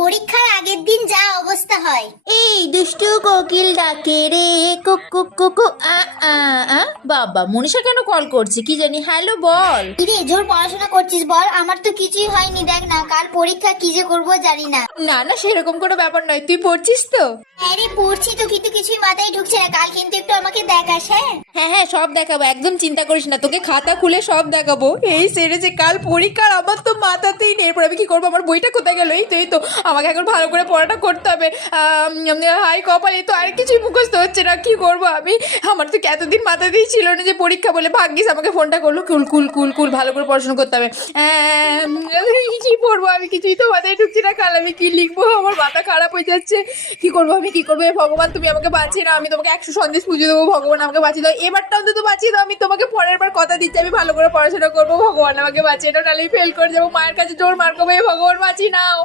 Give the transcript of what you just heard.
পরীক্ষার আগের দিন যা অবস্থা হয়। এই দুষ্টু কোকিল ডাকে রে, কুক কুক কুকু আ আ আ। বাবা মনীষা কেন কল করছে কি জানি। হ্যালো বল। কিরে জোর পড়াশোনা করছিস বল, আমার তো কিছুই হয়নি, দেখ না কাল পরীক্ষা, কি যে করবো জানি না। না না সেরকম কোনো ব্যাপার নয়, তুই পড়ছিস তো? হ্যাঁ রে পড়ছি তো, কিন্তু কিছুই মাথায় ঢুকছে না। কাল কিন্তু একটু আমাকে দেখাস। হ্যাঁ হ্যাঁ হ্যাঁ সব দেখাবো, একদম চিন্তা করিস না, তোকে খাতা খুলে সব দেখাবো। এই সেরেছে কাল পরীক্ষার, আমার তো মাথাতেই নেই। এরপর আমি কি করবো? আমার বইটা কোথায় গেল? এই তো আমাকে এখন ভালো করে পড়াটা করতে হবে। হাই কপাল, এই তো আর কিছুই মুখস্থ হচ্ছে না, কি করবো আমি? আমার তো এতদিন মাথাতেই ছিল না যে পরীক্ষা বলে। ভাগ্যিস আমাকে ফোনটা করলো। কুল কুল কুল কুল, ভালো করে পড়াশোনা করতে হবে। কি পড়বো আমি? কিছুই তো মাথায় ঢুকছি না। কাল আমি কি লিখবো? আমার মাথা খারাপ হয়ে যাচ্ছে। কি করবো আমি, কি করবো? ভগবান তুমি আমাকে বাঁচিয়ে নাও, আমি তোমাকে 100 সন্দেশ পুজো দেবো। ভগবান আমাকে বাঁচিয়ে দাও, এবারটা অন্তত বাঁচিয়ে দাও। আমি তোমাকে পরের বার কথা দিচ্ছি, আমি ভালো করে পড়াশোনা করবো। ভগবান আমাকে বাঁচিয়ে দাও, নাহলে ফেল করে যাবো, মায়ের কাছে জোর মার খাবো। ভগবান বাঁচিয়ে নাও।